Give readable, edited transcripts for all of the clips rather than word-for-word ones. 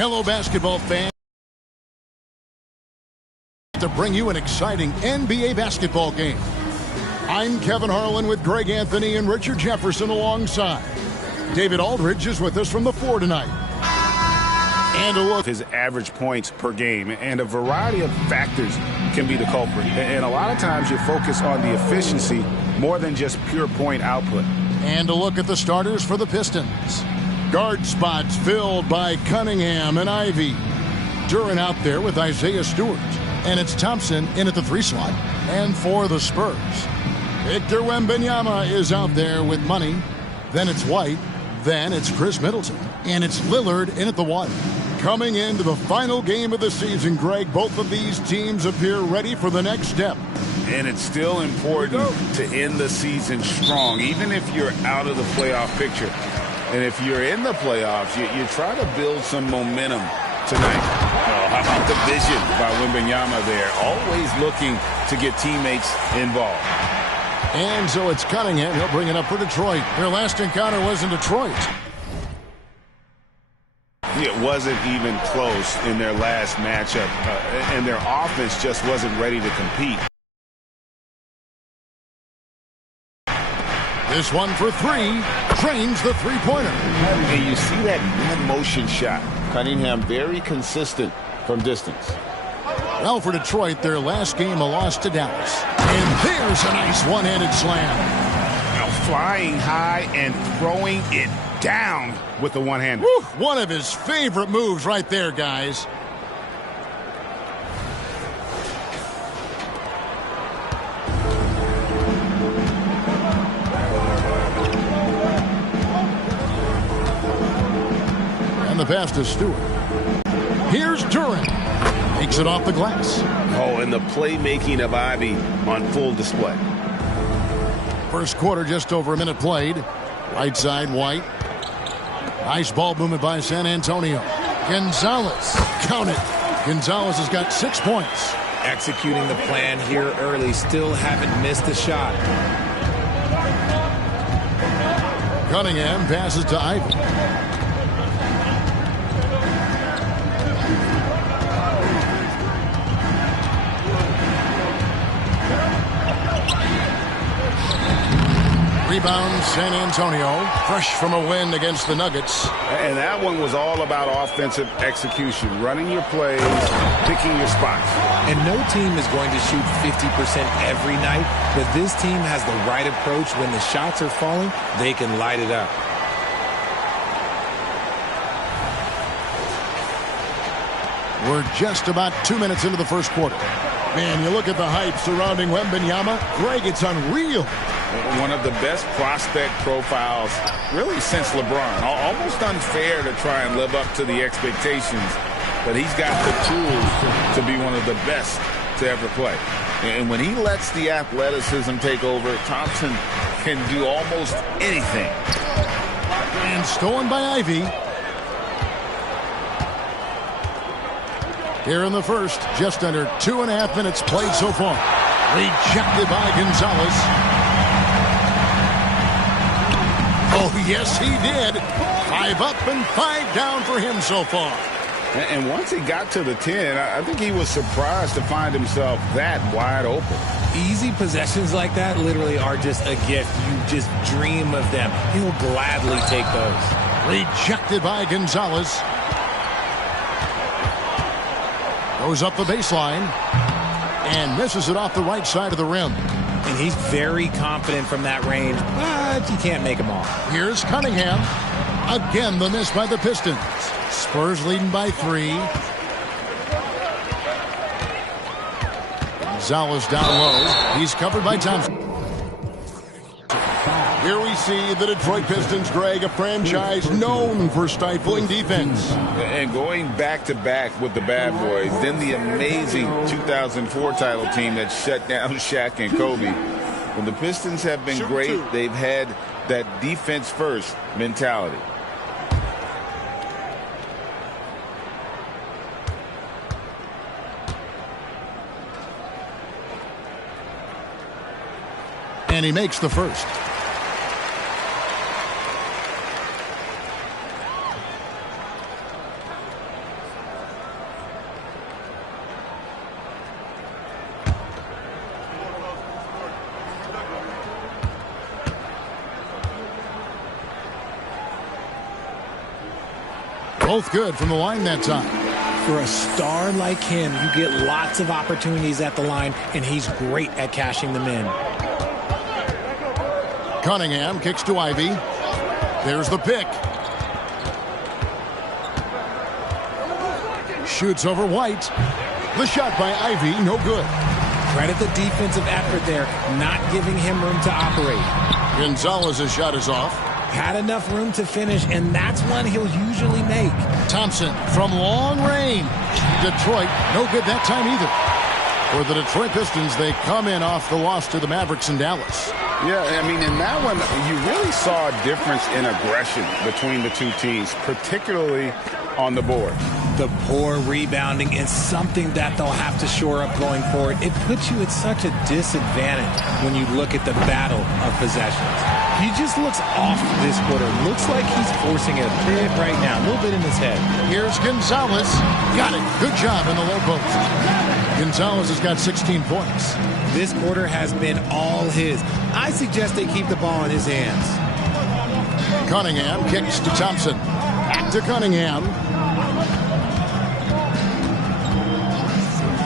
Hello, basketball fans. To bring you an exciting NBA basketball game. I'm Kevin Harlan with Greg Anthony and Richard Jefferson alongside. David Aldridge is with us from the floor tonight. And a look. His average points per game, and a variety of factors can be the culprit. And a lot of times you focus on the efficiency more than just pure point output. And a look at the starters for the Pistons. Guard spots filled by Cunningham and Ivy. Duran out there with Isaiah Stewart. And it's Thompson in at the 3 slot. And for the Spurs, Victor Wembanyama is out there with Money. Then it's White. Then it's Chris Middleton. And it's Lillard in at the 1. Coming into the final game of the season, Greg, both of these teams appear ready for the next step. And it's still important to end the season strong, even if you're out of the playoff picture. And if you're in the playoffs, you try to build some momentum tonight. How about the vision by Wembanyama there? Always looking to get teammates involved. And so it's Cunningham. He'll bring it up for Detroit. Their last encounter was in Detroit. It wasn't even close in their last matchup, and their offense just wasn't ready to compete. This one for 3. Drains the three-pointer. And you see that one-motion shot. Cunningham very consistent from distance. Well, for Detroit, their last game a loss to Dallas. And there's a nice one-handed slam. Now flying high and throwing it down with the one-hander. One of his favorite moves right there, guys. And the pass to Stewart. Here's Duran. Takes it off the glass. Oh, and the playmaking of Ivy on full display. First quarter, just over a minute played. Right side, White. Nice ball movement by San Antonio. Gonzalez. Count it. Gonzalez has got 6 points. Executing the plan here early. Still haven't missed a shot. Cunningham passes to Ivy. Rebound, San Antonio, fresh from a win against the Nuggets. And that one was all about offensive execution, running your plays, picking your spots. And no team is going to shoot 50% every night, but this team has the right approach. When the shots are falling, they can light it up. We're just about 2 minutes into the first quarter. Man, you look at the hype surrounding Wembanyama. Greg, it's unreal. One of the best prospect profiles really since LeBron. Almost unfair to try and live up to the expectations, but he's got the tools to be one of the best to ever play. And when he lets the athleticism take over, Thompson can do almost anything. And stolen by Ivy. Here in the first, just under 2.5 minutes played so far. Rejected by Gonzalez. Oh, yes, he did. 5 up and 5 down for him so far. And once he got to the 10, I think he was surprised to find himself that wide open. Easy possessions like that literally are just a gift. You just dream of them. He'll gladly take those. Rejected by Gonzalez. Goes up the baseline and misses it off the right side of the rim. And he's very confident from that range, but you can't make him all. Here's Cunningham. Again, the miss by the Pistons. Spurs leading by 3. Gonzalez down low. He's covered by Thompson. Here we see the Detroit Pistons, Greg, a franchise known for stifling defense. And going back-to-back with the bad boys, then the amazing 2004 title team that shut down Shaq and Kobe. When the Pistons have been great, they've had that defense-first mentality. And he makes the first. Both good from the line that time. For a star like him, you get lots of opportunities at the line, and he's great at cashing them in. Cunningham kicks to Ivy. There's the pick. Shoots over White. The shot by Ivy, no good. Credit the defensive effort there, not giving him room to operate. Gonzalez's shot is off. Had enough room to finish, and that's one he'll usually make. Thompson from long range. Detroit, no good that time either. For the Detroit Pistons, they come in off the loss to the Mavericks in Dallas. Yeah, I mean, in that one, you really saw a difference in aggression between the two teams, particularly on the board. The poor rebounding is something that they'll have to shore up going forward. It puts you at such a disadvantage when you look at the battle of possessions. He just looks off this quarter. Looks like he's forcing it a bit right now, a little bit in his head. Here's Gonzalez. Got it. Good job in the low post. Gonzalez has got 16 points. This quarter has been all his. I suggest they keep the ball in his hands. Cunningham kicks to Thompson. Back to Cunningham.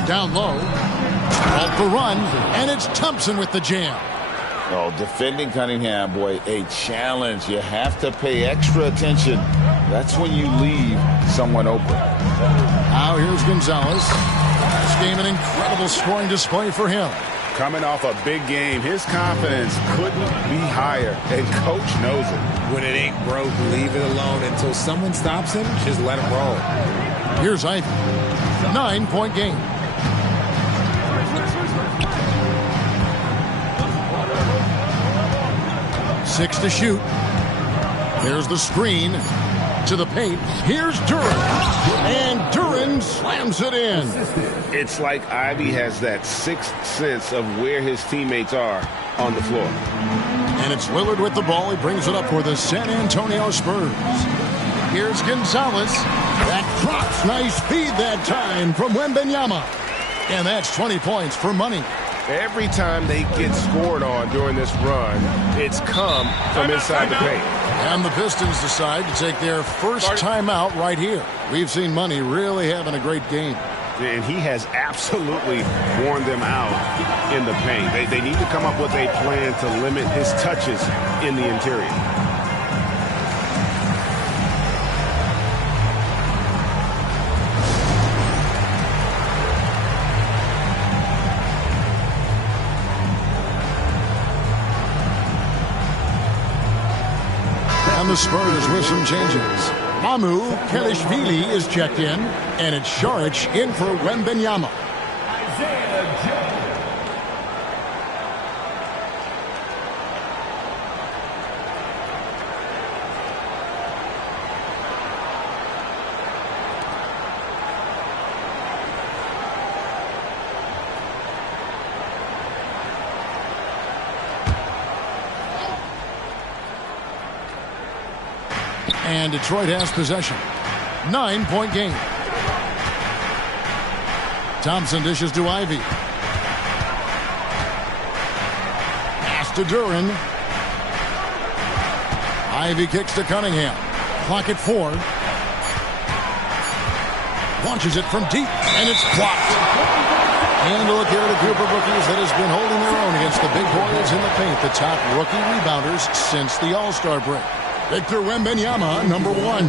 Down low. Off the run. And it's Thompson with the jam. Oh, defending Cunningham, boy, a challenge. You have to pay extra attention. That's when you leave someone open. Now here's Gonzalez. This game an incredible scoring display for him. Coming off a big game, his confidence couldn't be higher, and coach knows it. When it ain't broke, leave it alone until someone stops him. Just let him roll. Here's Ivy. 9-point game. Six to shoot. There's the screen to the paint. Here's Duren. And Duren slams it in. It's like Ivy has that sixth sense of where his teammates are on the floor. And it's Lillard with the ball. He brings it up for the San Antonio Spurs. Here's Gonzalez. That drops. Nice feed that time from Wembanyama. And that's 20 points for money. Every time they get scored on during this run, it's come from inside the paint. And the Pistons decide to take their first timeout right here. We've seen Money really having a great game. And he has absolutely worn them out in the paint. They need to come up with a plan to limit his touches in the interior. And the Spurs with some changes. Mamu Kelishvili is checked in, and it's Šarić in for Wembanyama. And Detroit has possession. 9-point game. Thompson dishes to Ivy. Pass to Duren. Ivy kicks to Cunningham. Clock at 4. Launches it from deep, and it's blocked. And look here at a group of rookies that has been holding their own against the big boys in the paint. The top rookie rebounders since the All-Star break. Victor Wembanyama, number 1.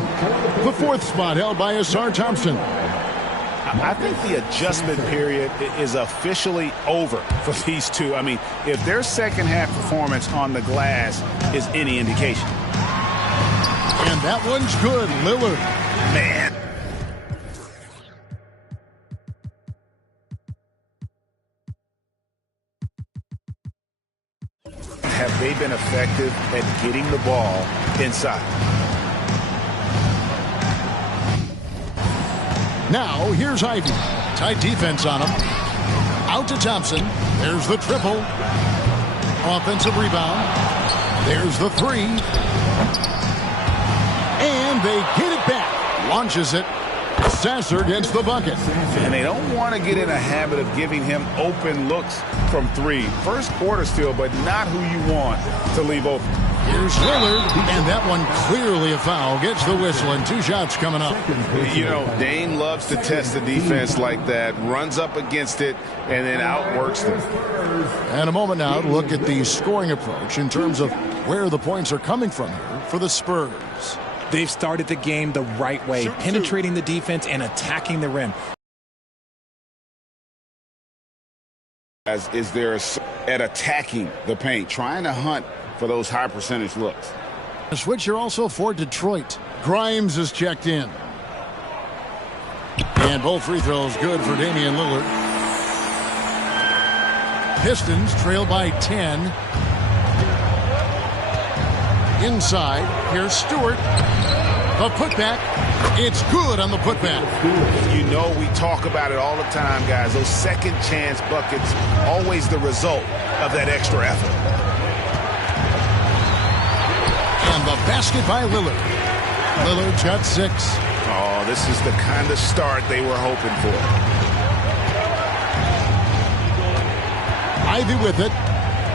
The 4th spot held by Asar Thompson. I think the adjustment period is officially over for these two. I mean, if their second half performance on the glass is any indication. And that one's good, Lillard. Man. Have they been effective at getting the ball inside? Now, here's Ivy. Tight defense on him. Out to Thompson. There's the triple. Offensive rebound. There's the 3. And they get it back. Launches it. Sasser gets the bucket. And they don't want to get in a habit of giving him open looks from 3. First quarter still, but not who you want to leave open. Here's Lillard, and that one clearly a foul. Gets the whistle, and 2 shots coming up. You know, Dame loves to test the defense like that, runs up against it, and then outworks them. And a moment now to look at the scoring approach in terms of where the points are coming from here for the Spurs. They've started the game the right way, penetrating the defense and attacking the rim. Is there at attacking the paint, trying to hunt for those high percentage looks. A switch here also for Detroit. Grimes is checked in. And both free throws good for Damian Lillard. Pistons trail by 10. Inside, here's Stewart. The putback. It's good on the putback. You know we talk about it all the time, guys. Those second chance buckets, always the result of that extra effort. And the basket by Lillard. Lillard's got 6. Oh, this is the kind of start they were hoping for. Ivy with it.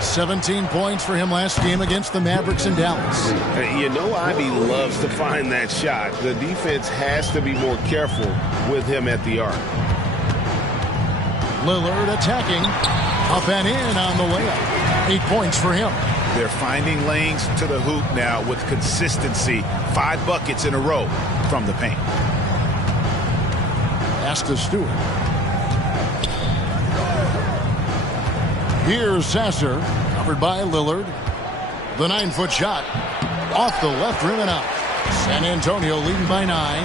17 points for him last game against the Mavericks in Dallas. You know Ivy loves to find that shot. The defense has to be more careful with him at the arc. Lillard attacking. Up and in on the layup. 8 points for him. They're finding lanes to the hoop now with consistency. 5 buckets in a row from the paint. Pass to Stewart. Here's Sasser, covered by Lillard. The 9-foot shot off the left rim and out. San Antonio leading by 9.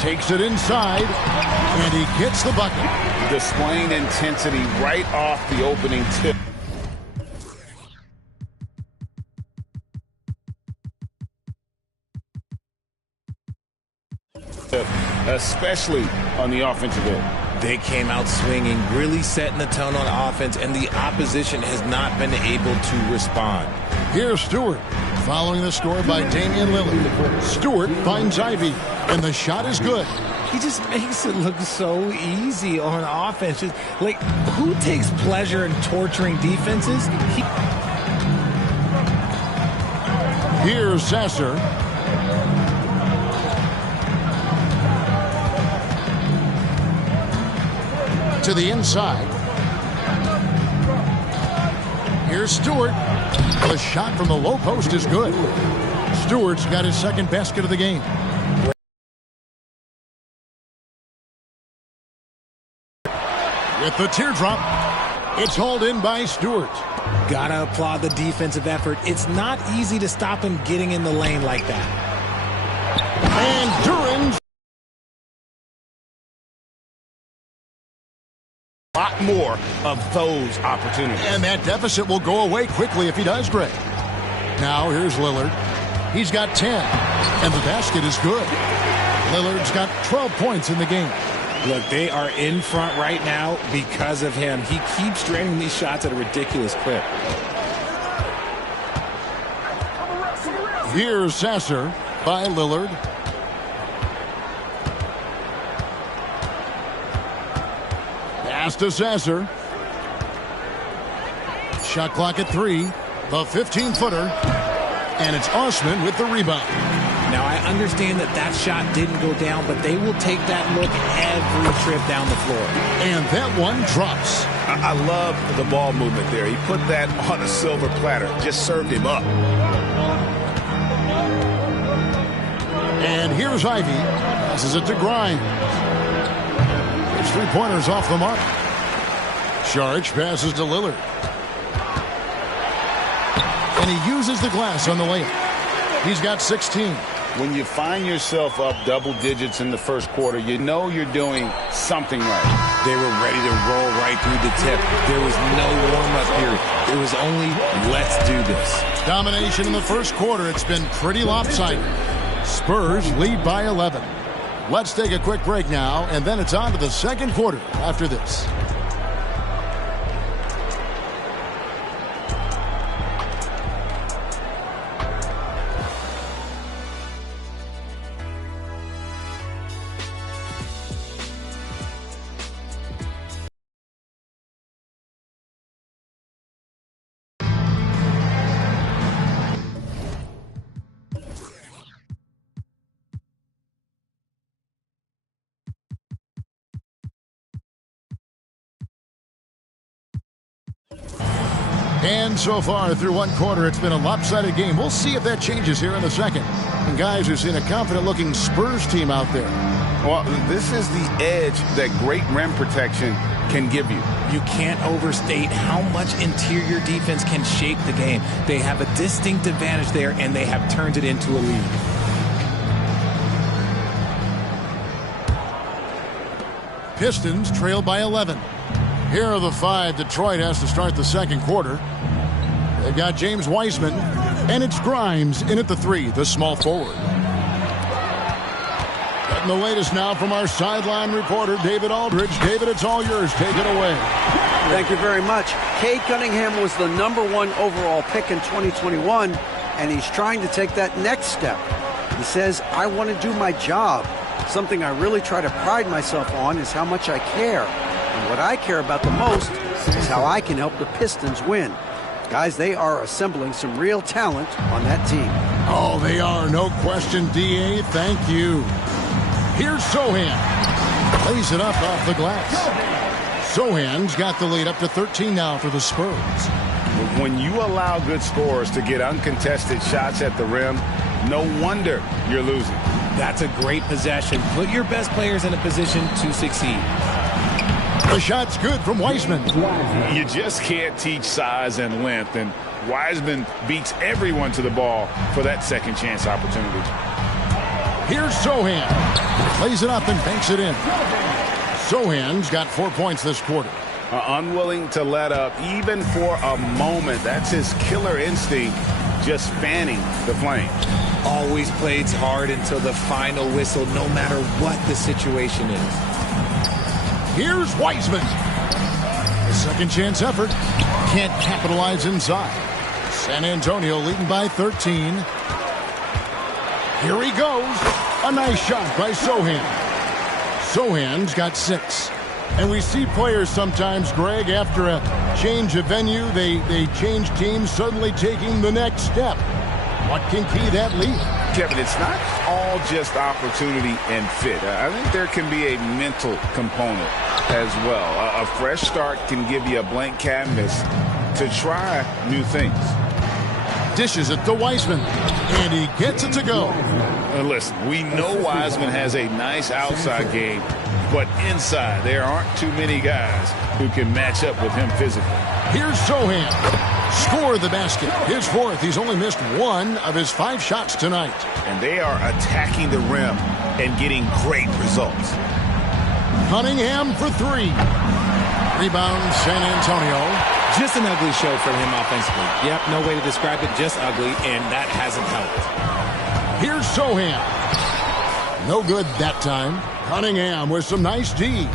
Takes it inside, and he gets the bucket. Displaying intensity right off the opening tip. Especially on the offensive end. They came out swinging, really setting the tone on offense, and the opposition has not been able to respond. Here's Stewart, following the score by Damian Lillard. Stewart finds Ivy, and the shot is good. He just makes it look so easy on offense. Just, like, who takes pleasure in torturing defenses? Here's Sasser. To the inside. Here's Stewart. The shot from the low post is good. Stewart's got his second basket of the game. With the teardrop, it's hauled in by Stewart. Gotta applaud the defensive effort. It's not easy to stop him getting in the lane like that. And Duran. Lot more of those opportunities. And that deficit will go away quickly if he does great. Now here's Lillard. He's got 10, and the basket is good. Lillard's got 12 points in the game. Look, they are in front right now because of him. He keeps draining these shots at a ridiculous clip. Here's Sasser by Lillard. Pass to Sasser. Shot clock at 3. The 15-footer. And it's Osman with the rebound. Now, I understand that shot didn't go down, but they will take that look every trip down the floor. And that one drops. I love the ball movement there. He put that on a silver platter. Just served him up. And here's Ivy. Passes it to Grimes. His 3-pointers off the mark. Sharch passes to Lillard. And he uses the glass on the layup. He's got 16. When you find yourself up double digits in the first quarter, you know you're doing something right. They were ready to roll right through the tip. There was no warm-up period. It was only, let's do this. Domination in the first quarter. It's been pretty lopsided. Spurs lead by 11. Let's take a quick break now, and then it's on to the second quarter after this. And so far through one quarter, it's been a lopsided game. We'll see if that changes here in the second. And guys, we've seen a confident-looking Spurs team out there. Well, this is the edge that great rim protection can give you. You can't overstate how much interior defense can shape the game. They have a distinct advantage there, and they have turned it into a lead. Pistons trail by 11. Here are the 5 Detroit has to start the second quarter. They've got James Wiseman, and it's Grimes in at the 3, the small forward. Getting the latest now from our sideline reporter, David Aldridge. David, it's all yours. Take it away. Thank you very much. Cade Cunningham was the #1 overall pick in 2021, and he's trying to take that next step. He says, I want to do my job. Something I really try to pride myself on is how much I care. And what I care about the most is how I can help the Pistons win. Guys, they are assembling some real talent on that team. Oh, they are. No question, D.A. Thank you. Here's Sohan. Lays it up off the glass. Sohan's got the lead up to 13 now for the Spurs. When you allow good scorers to get uncontested shots at the rim, no wonder you're losing. That's a great possession. Put your best players in a position to succeed. The shot's good from Wiseman. You just can't teach size and length, and Wiseman beats everyone to the ball for that second chance opportunity. Here's Sohan. Plays it up and banks it in. Sohan's got 4 points this quarter. Unwilling to let up even for a moment. That's his killer instinct, just fanning the flame. Always plays hard until the final whistle, no matter what the situation is. Here's Wiseman. A second chance effort. Can't capitalize inside. San Antonio leading by 13. Here he goes. A nice shot by Sohan. Sohan's got 6. And we see players sometimes, Greg, after a change of venue, they change teams, suddenly taking the next step. What can key that lead? Kevin, it's not all just opportunity and fit. I think there can be a mental component as well. A fresh start can give you a blank canvas to try new things. Dishes it to Wiseman, and he gets it to go. Listen, we know Wiseman has a nice outside game, but inside there aren't too many guys who can match up with him physically. Here's Sohan. Score the basket. His 4th. He's only missed 1 of his 5 shots tonight. And they are attacking the rim and getting great results. Cunningham for 3. Rebound, San Antonio. Just an ugly show from him offensively. Yep, no way to describe it, just ugly, and that hasn't helped. Here's Sohan. No good that time. Cunningham with some nice D.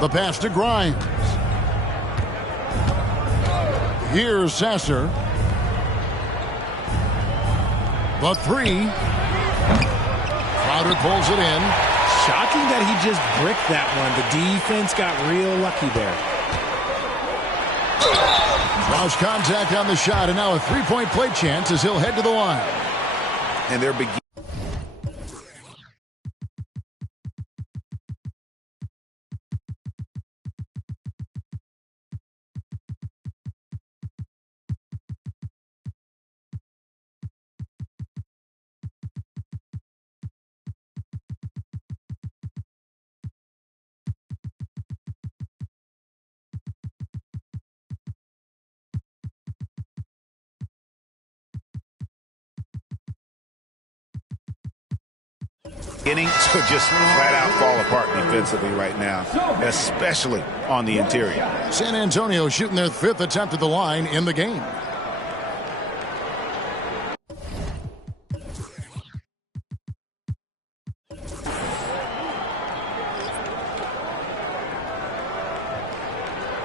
The pass to Grimes. Here's Sasser. The 3. Crowder pulls it in. Shocking that he just bricked that one. The defense got real lucky there. Lost contact on the shot, and now a 3-point play chance as he'll head to the line. And they're beginning. To just flat out fall apart defensively right now, especially on the interior. San Antonio shooting their 5th attempt at the line in the game.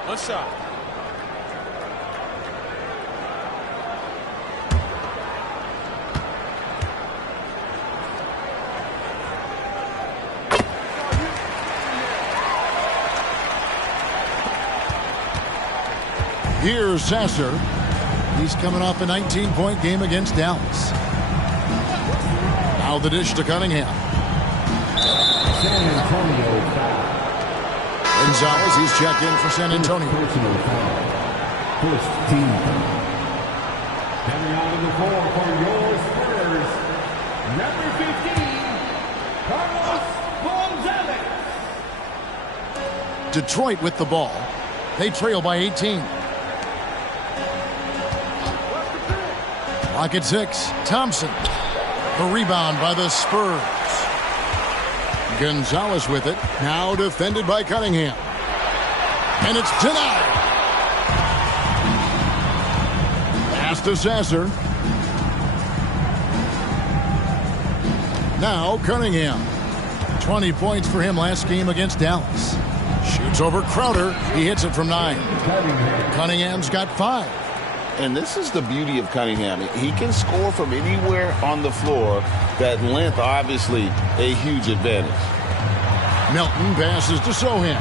One shot. Here's Sasser. He's coming off a 19-point game against Dallas. Now the dish to Cunningham. Gonzalez, he's checked in for San Antonio. Personal foul. First team foul. Coming out of the floor for your Spurs, number 15, Carlos Gonzalez. Detroit with the ball. They trail by 18. Clock at 6. Thompson. The rebound by the Spurs. Gonzalez with it. Now defended by Cunningham. And it's denied. Pass to Sasser. Now Cunningham. 20 points for him last game against Dallas. Shoots over Crowder. He hits it from 9. Cunningham's got 5. And this is the beauty of Cunningham. He can score from anywhere on the floor. That length, obviously, a huge advantage. Melton passes to Sohan.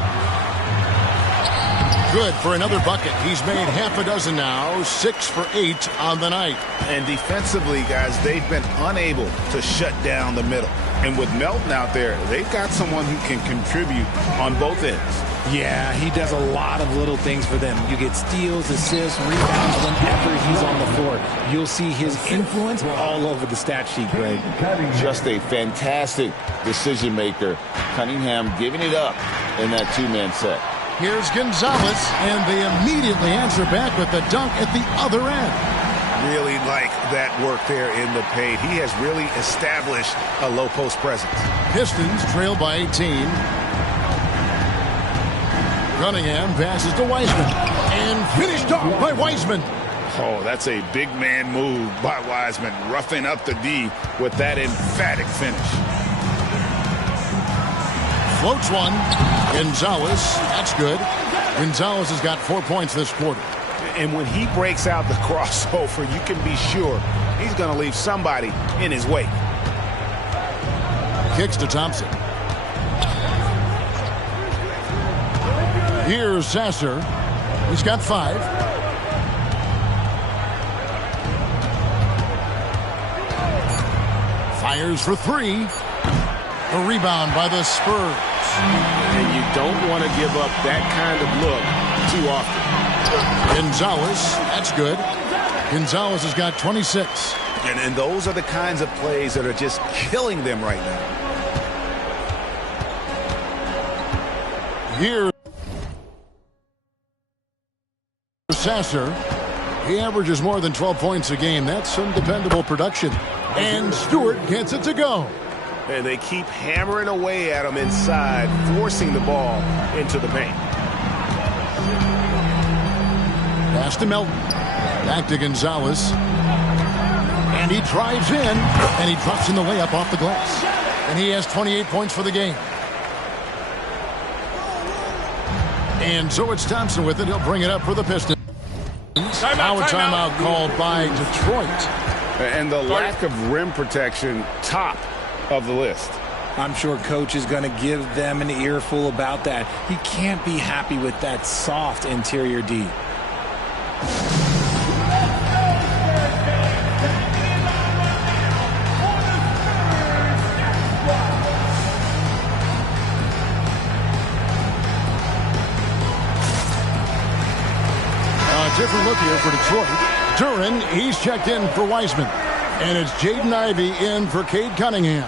Good for another bucket. He's made half a dozen now, 6 for 8 on the night. And defensively, guys, they've been unable to shut down the middle. And with Melton out there, they've got someone who can contribute on both ends. Yeah, he does a lot of little things for them. You get steals, assists, rebounds whenever he's on the floor. You'll see his influence all over the stat sheet, Greg. Just a fantastic decision maker. Cunningham giving it up in that two-man set. Here's Gonzalez, and they immediately answer back with the dunk at the other end. Really like that work there in the paint. He has really established a low post presence. Pistons trail by 18. Cunningham passes to Wiseman, and finished off by Wiseman. Oh, that's a big man move by Wiseman, roughing up the D with that emphatic finish. Floats one. Gonzalez, that's good. Gonzalez has got 4 points this quarter. And when he breaks out the crossover, you can be sure he's going to leave somebody in his wake. Kicks to Thompson. Here's Sasser. He's got 5. Fires for 3. A rebound by the Spurs. And you don't want to give up that kind of look too often. Gonzalez, that's good. Gonzalez has got 26. And those are the kinds of plays that are just killing them right now. Here's Sasser. He averages more than 12 points a game. That's some dependable production. And Stewart gets it to go. And they keep hammering away at him inside, forcing the ball into the paint. Pass to Melton. Back to Gonzalez. And he drives in, and he drops in the layup off the glass. And he has 28 points for the game. And so it's Thompson with it. He'll bring it up for the Pistons. Now a timeout called by Detroit. And the lack of rim protection, top of the list. I'm sure coach is going to give them an earful about that. He can't be happy with that soft interior D. Different look here for Detroit. Duran, he's checked in for Wiseman. And it's Jaden Ivey in for Cade Cunningham.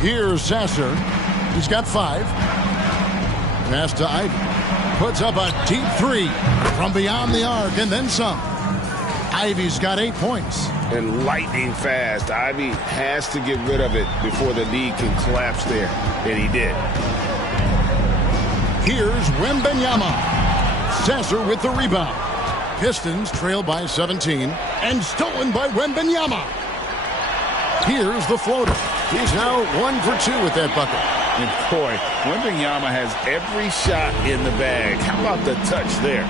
Here's Sasser. He's got 5. Pass to Ivey. Puts up a deep 3 from beyond the arc and then some. Ivey's got 8 points. And lightning fast. Ivey has to get rid of it before the lead can collapse there. And he did. Here's Wembanyama. Sasser with the rebound. Pistons trail by 17 and stolen by Wembanyama. Here's the floater. He's now 1 for 2 with that bucket. And boy, Wembanyama has every shot in the bag. How about the touch there?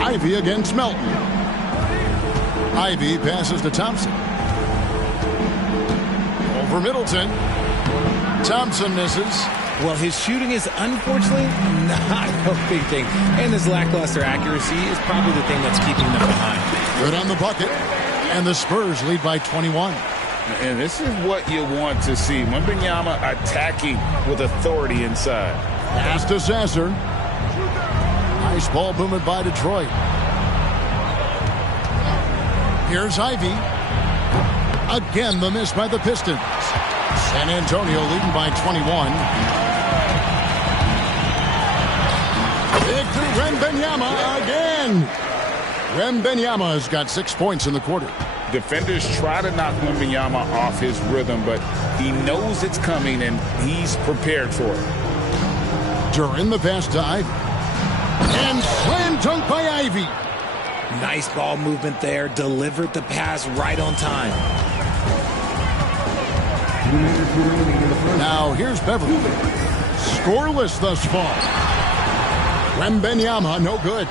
Ivey against Melton. Ivy passes to Thompson. Over Middleton. Thompson misses. Well, his shooting is unfortunately not a big thing. And his lackluster accuracy is probably the thing that's keeping them behind. Good on the bucket. And the Spurs lead by 21. And this is what you want to see. Wembanyama attacking with authority inside. Pass to Sasser. Nice ball movement by Detroit. Here's Ivy. Again, the miss by the Pistons. San Antonio leading by 21. Victor Wembanyama again. Wembanyama has got 6 points in the quarter. Defenders try to knock Wembanyama off his rhythm, but he knows it's coming and he's prepared for it. During the pass to Ivy. And slam dunk by Ivy. Nice ball movement there. Delivered the pass right on time. Now here's Beverly. Scoreless thus far. Wembanyama, no good.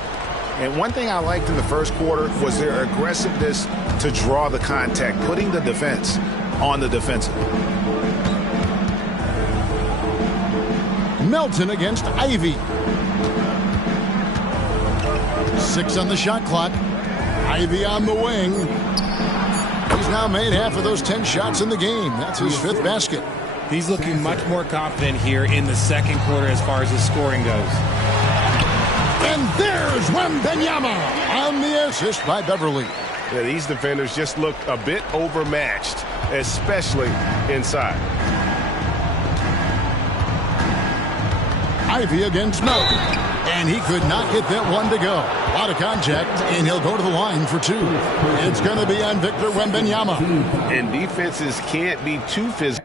And one thing I liked in the first quarter was their aggressiveness to draw the contact, putting the defense on the defensive. Melton against Ivy. 6 on the shot clock. Ivy on the wing. He's now made half of those 10 shots in the game. That's his 5th basket. He's looking much more confident here in the second quarter as far as his scoring goes. And there's Wembanyama on the assist by Beverly. Yeah, these defenders just looked a bit overmatched, especially inside. Ivy against Melton. And he could not get that one to go. A lot of contact, and he'll go to the line for 2. It's going to be on Victor Wembanyama. And defenses can't be too physical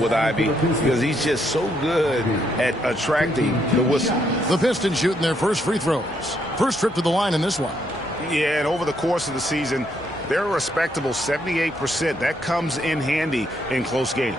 with Ivy because he's just so good at attracting the whistle. The Pistons shooting their first free throws. First trip to the line in this one. Yeah, and over the course of the season, they're a respectable 78%. That comes in handy in close games.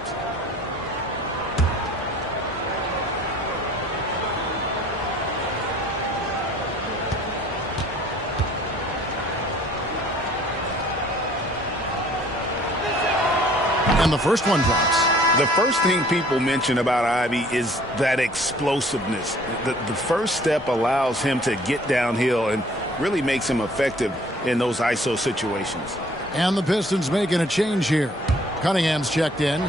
And the first one drops. The first thing people mention about Ivy is that explosiveness. The first step allows him to get downhill and really makes him effective in those ISO situations. And the Pistons making a change here. Cunningham's checked in.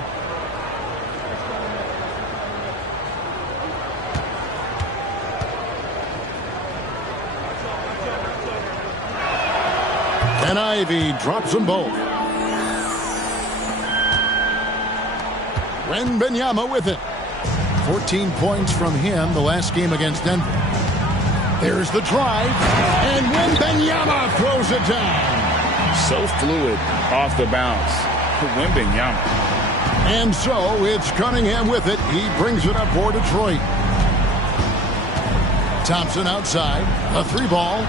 And Ivy drops them both. Wembanyama with it. 14 points from him the last game against Denver. There's the drive. And Wembanyama throws it down. So fluid off the bounce. Wembanyama. And so it's Cunningham with it. He brings it up for Detroit. Thompson outside. A 3-ball.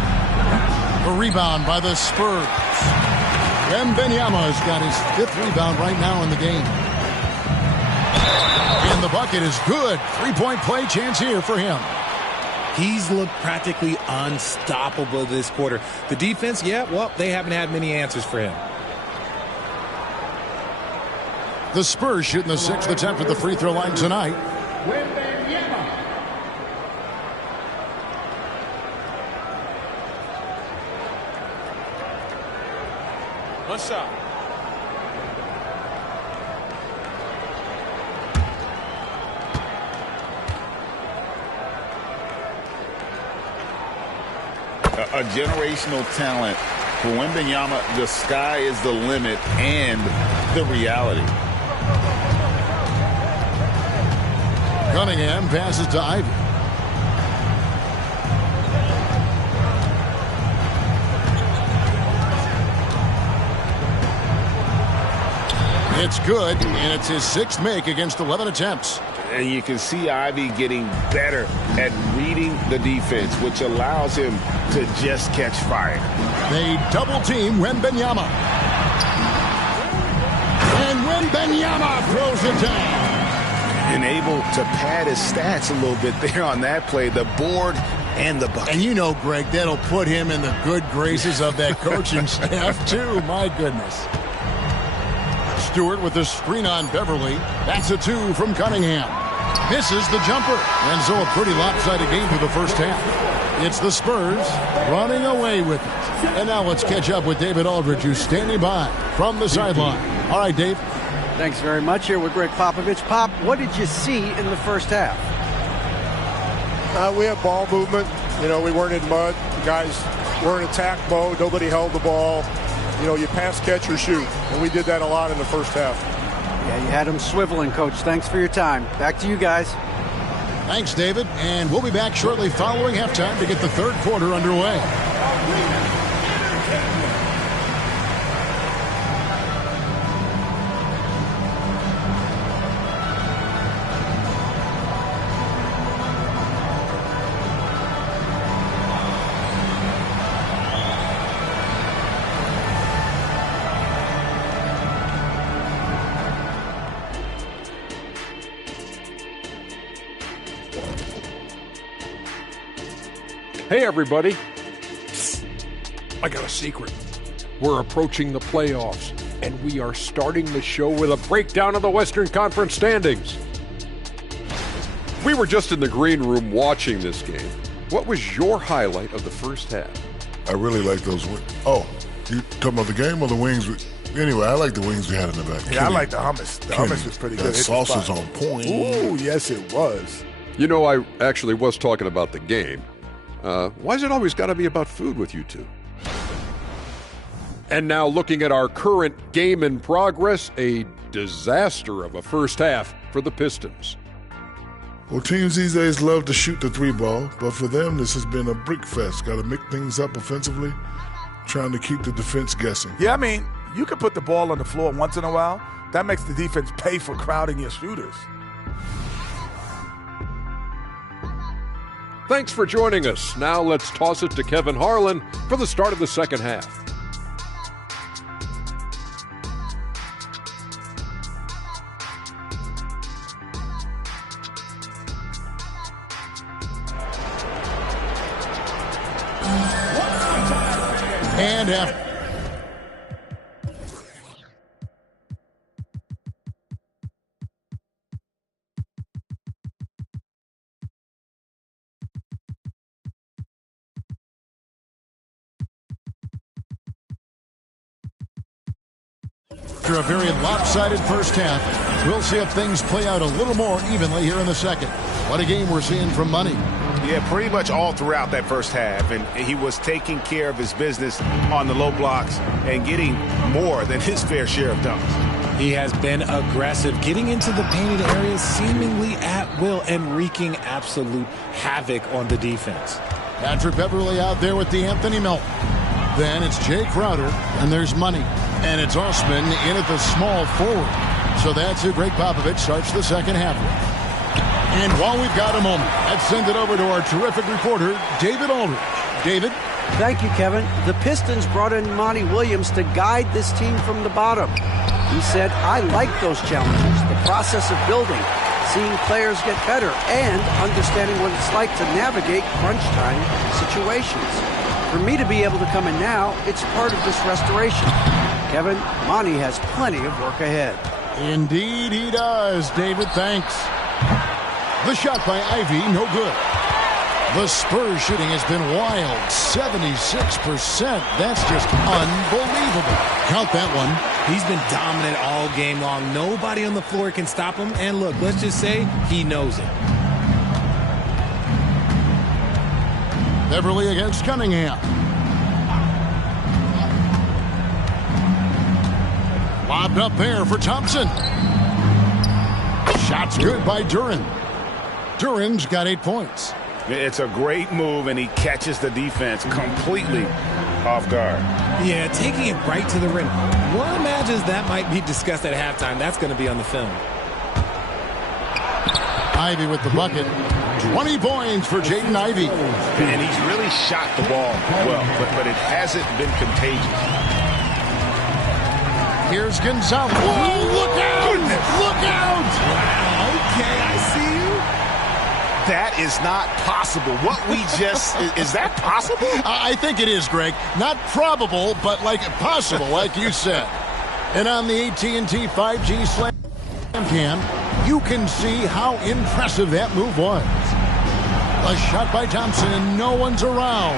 A rebound by the Spurs. Wembanyama's got his 5th rebound right now in the game. And the bucket is good. 3-point play chance here for him. He's looked practically unstoppable this quarter. The defense, yeah, well, they haven't had many answers for him. The Spurs shooting the 6th attempt at the free throw line tonight. What's up? A generational talent. For Wembanyama, the sky is the limit and the reality. Cunningham passes to Ivy. It's good, and it's his 6th make against 11 attempts. And you can see Ivy getting better at reading the defense, which allows him to just catch fire. They double-team Wembanyama. And Wembanyama throws it down. And able to pad his stats a little bit there on that play. The board And the bucket. And you know, Greg, that'll put him in the good graces of that coaching staff, too. My goodness. Stewart with the screen on Beverly. That's a 2 from Cunningham. Misses the jumper. And so a pretty lopsided game for the first half. It's the Spurs running away with it. And now let's catch up with David Aldridge, who's standing by from the sideline. All right, Dave. Thanks very much. Here with Greg Popovich. Pop, what did you see in the first half? We had ball movement. You know, we weren't in mud. The guys were in attack mode. Nobody held the ball. You know, you pass, catch, or shoot. And we did that a lot in the first half. Yeah, you had them swiveling, Coach. Thanks for your time. Back to you guys. Thanks, David. And we'll be back shortly following halftime to get the third quarter underway. Hey, everybody. I got a secret. We're approaching the playoffs, and we are starting the show with a breakdown of the Western Conference standings. We were just in the green room watching this game. What was your highlight of the first half? I really like those wings. Oh, you talking about the game or the wings? Anyway, I like the wings we had in the back. Yeah, I like the hummus. The hummus was pretty good. That sauce was on point. Ooh, yes, it was. You know, I actually was talking about the game. Why's it always got to be about food with you two? And now looking at our current game in progress, a disaster of a first half for the Pistons. Well, teams these days love to shoot the three ball, but for them, this has been a brick fest. Got to make things up offensively, trying to keep the defense guessing. Yeah, I mean, you can put the ball on the floor once in a while. That makes the defense pay for crowding your shooters. Thanks for joining us. Now let's toss it to Kevin Harlan for the start of the second half. And after. After a very lopsided first half, we'll see if things play out a little more evenly here in the second. What a game we're seeing from Money. Yeah, pretty much all throughout that first half, and he was taking care of his business on the low blocks and getting more than his fair share of dunks. He has been aggressive, getting into the painted areas seemingly at will and wreaking absolute havoc on the defense. Patrick Beverly out there with D'Anthony Melton. Then it's Jay Crowder, and there's Money. And it's Osman in at the small forward. So that's who Greg Popovich starts the second half with. And while we've got a moment, let's send it over to our terrific reporter, David Aldridge. David? Thank you, Kevin. The Pistons brought in Monty Williams to guide this team from the bottom. He said, I like those challenges, the process of building, seeing players get better, and understanding what it's like to navigate crunch time situations. For me to be able to come in now, it's part of this restoration. Kevin, Monty has plenty of work ahead. Indeed he does, David. Thanks. The shot by Ivy, no good. The Spurs shooting has been wild, 76%. That's just unbelievable. Count that one. He's been dominant all game long. Nobody on the floor can stop him. And look, let's just say he knows it. Beverly against Cunningham. Lobbed up there for Thompson. Shot's good by Duran. Duran's got 8 points. It's a great move, and he catches the defense completely off guard. Yeah, taking it right to the rim. One imagines that might be discussed at halftime. That's going to be on the film. Ivy with the bucket. 20 points for Jaden Ivey. And he's really shot the ball well, but it hasn't been contagious. Here's Gonzalez. Whoa, look out! Goodness. Look out! Wow, okay, I see you. That is not possible. What we just, is that possible? I think it is, Greg. Not probable, but like possible, like you said. And on the AT&T 5G Slam Cam, you can see how impressive that move was. A shot by Thompson, and no one's around.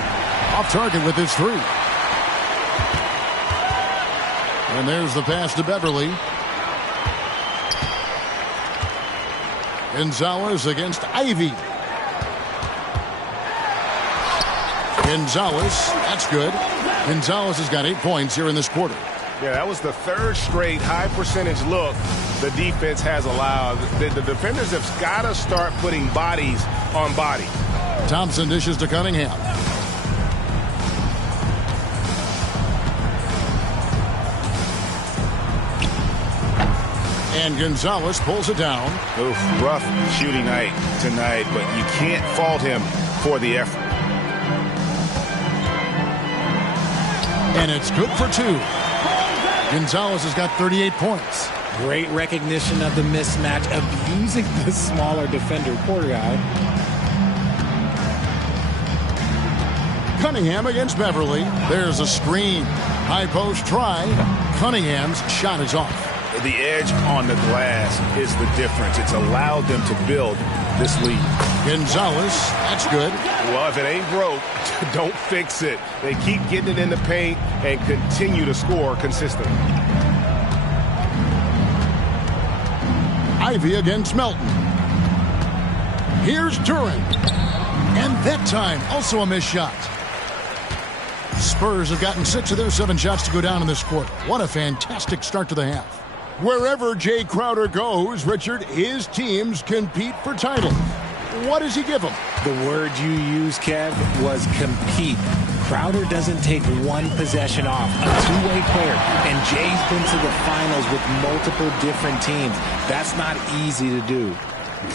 Off target with his three. And there's the pass to Beverly. Gonzalez against Ivy. Gonzalez, that's good. Gonzalez has got 8 points here in this quarter. Yeah, that was the third straight high percentage look the defense has allowed. The defenders have got to start putting bodies on body. Thompson dishes to Cunningham. And Gonzalez pulls it down. Oof, rough shooting night tonight, but you can't fault him for the effort. And it's good for 2. Gonzalez has got 38 points. Great recognition of the mismatch, abusing the smaller defender. Poor guy. Cunningham against Beverly. There's a screen. High post try. Cunningham's shot is off. The edge on the glass is the difference. It's allowed them to build this lead. Gonzalez, that's good. Well, if it ain't broke, don't fix it. They keep getting it in the paint and continue to score consistently. Ivy against Melton. Here's Duran. And that time, also a missed shot. Spurs have gotten 6 of their 7 shots to go down in this quarter. What a fantastic start to the half. Wherever Jay Crowder goes, Richard, his teams compete for titles. What does he give them? The word you used, Kev, was compete. Crowder doesn't take one possession off. A two-way player. And Jay's been to the finals with multiple different teams. That's not easy to do.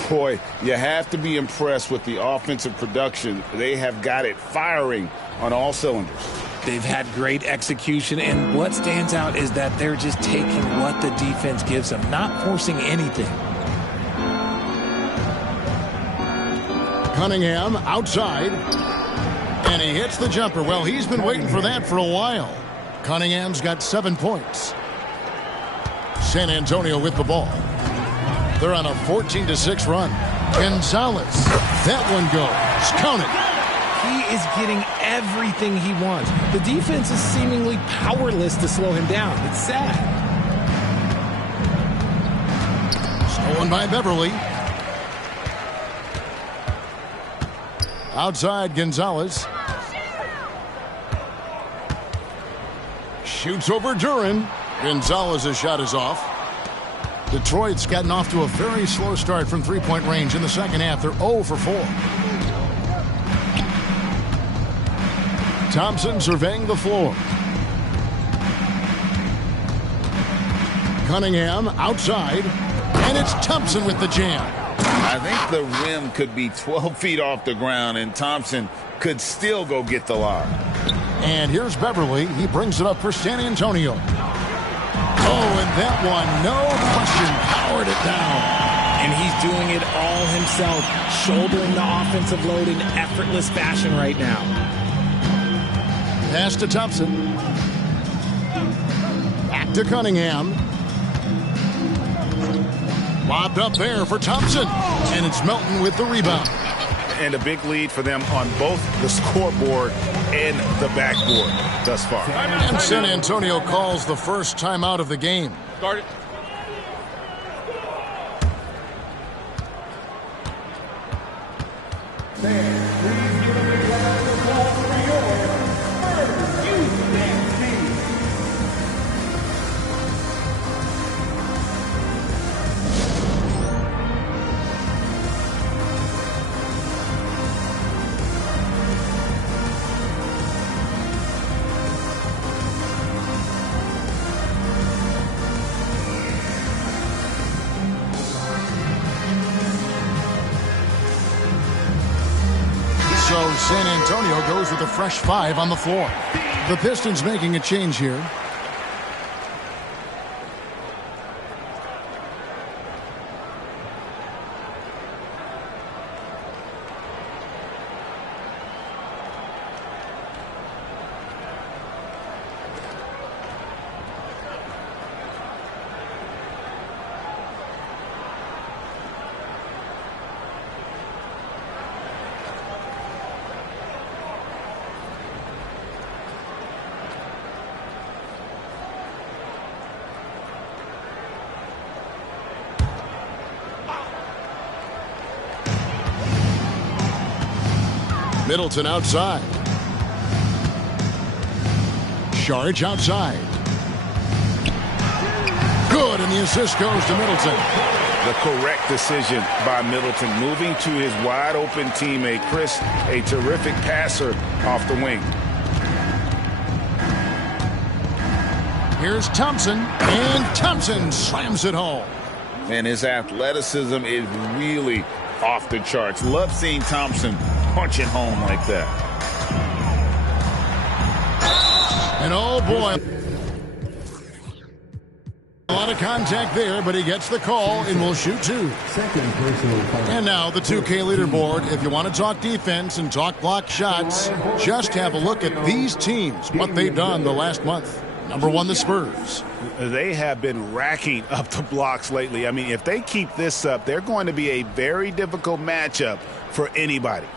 Boy, you have to be impressed with the offensive production. They have got it firing on all cylinders. They've had great execution, and what stands out is that they're just taking what the defense gives them, not forcing anything. Cunningham outside, and he hits the jumper. Well, he's been waiting for that for a while. Cunningham's got 7 points. San Antonio with the ball. They're on a 14-6 run. Gonzalez, that one goes. Count it. He is getting everything he wants. The defense is seemingly powerless to slow him down. It's sad. Stolen by Beverly. Outside, Gonzalez. Shoots over Duran. Gonzalez's shot is off. Detroit's gotten off to a very slow start from three-point range in the second half. They're 0 for 4. Thompson surveying the floor. Cunningham outside, and it's Thompson with the jam. I think the rim could be 12 feet off the ground, and Thompson could still go get the lob. And here's Beverly. He brings it up for San Antonio. Oh, and that one, no question, powered it down. And he's doing it all himself, shouldering the offensive load in effortless fashion right now. Pass to Thompson. Back to Cunningham. Lobbed up there for Thompson. And it's Melton with the rebound. And a big lead for them on both the scoreboard and the backboard thus far. And San Antonio calls the first timeout of the game. Start it. So San Antonio goes with a fresh 5 on the floor. The Pistons making a change here. Middleton outside. Charge outside. Good, and the assist goes to Middleton. The correct decision by Middleton, moving to his wide-open teammate, Chris, a terrific passer off the wing. Here's Thompson, and Thompson slams it home. And his athleticism is really off the charts. Love seeing Thompson punch it home like that. And oh boy, a lot of contact there, but he gets the call and will shoot two. Second personal foul. And now the 2K leaderboard. If you want to talk defense and talk block shots, just have a look at these teams, what they've done the last month. Number one, the Spurs. They have been racking up the blocks lately. I mean, if they keep this up, they're going to be a very difficult matchup for anybody.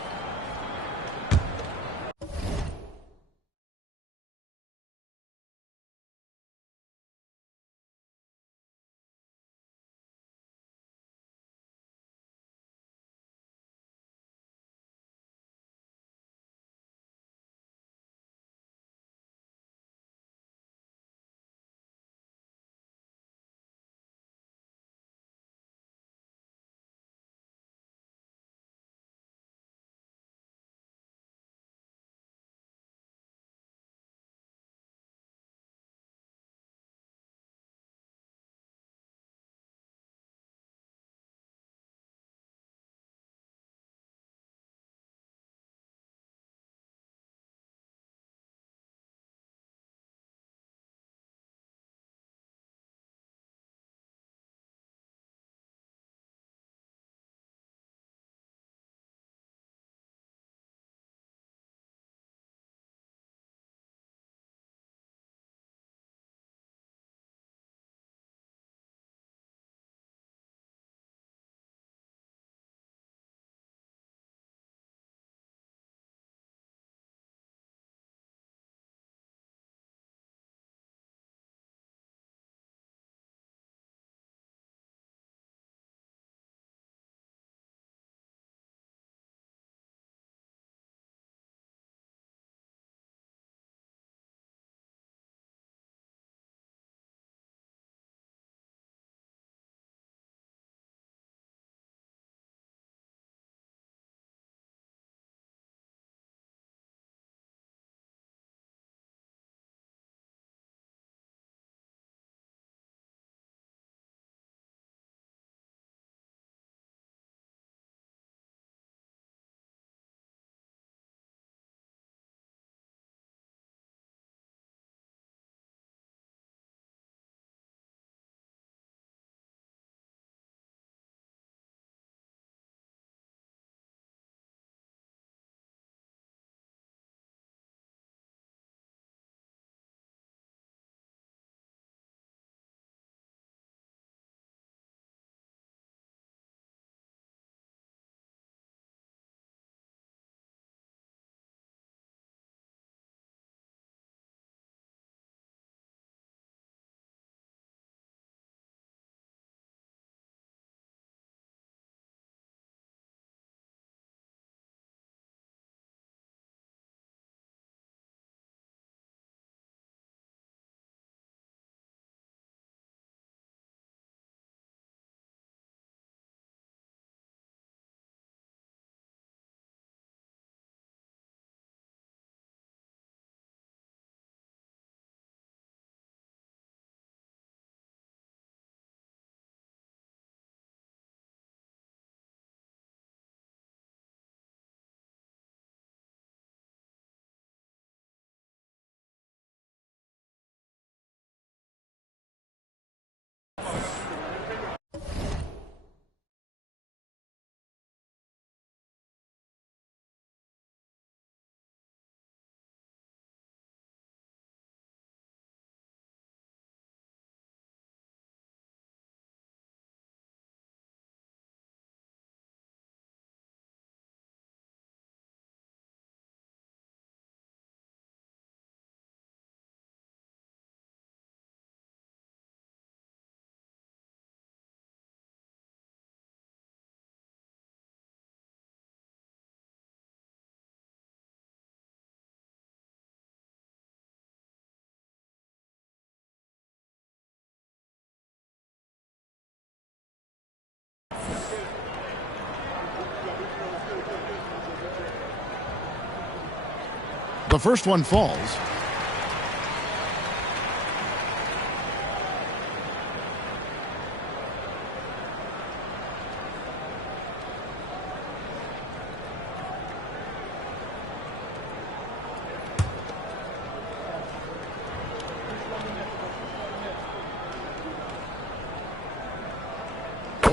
The first one falls.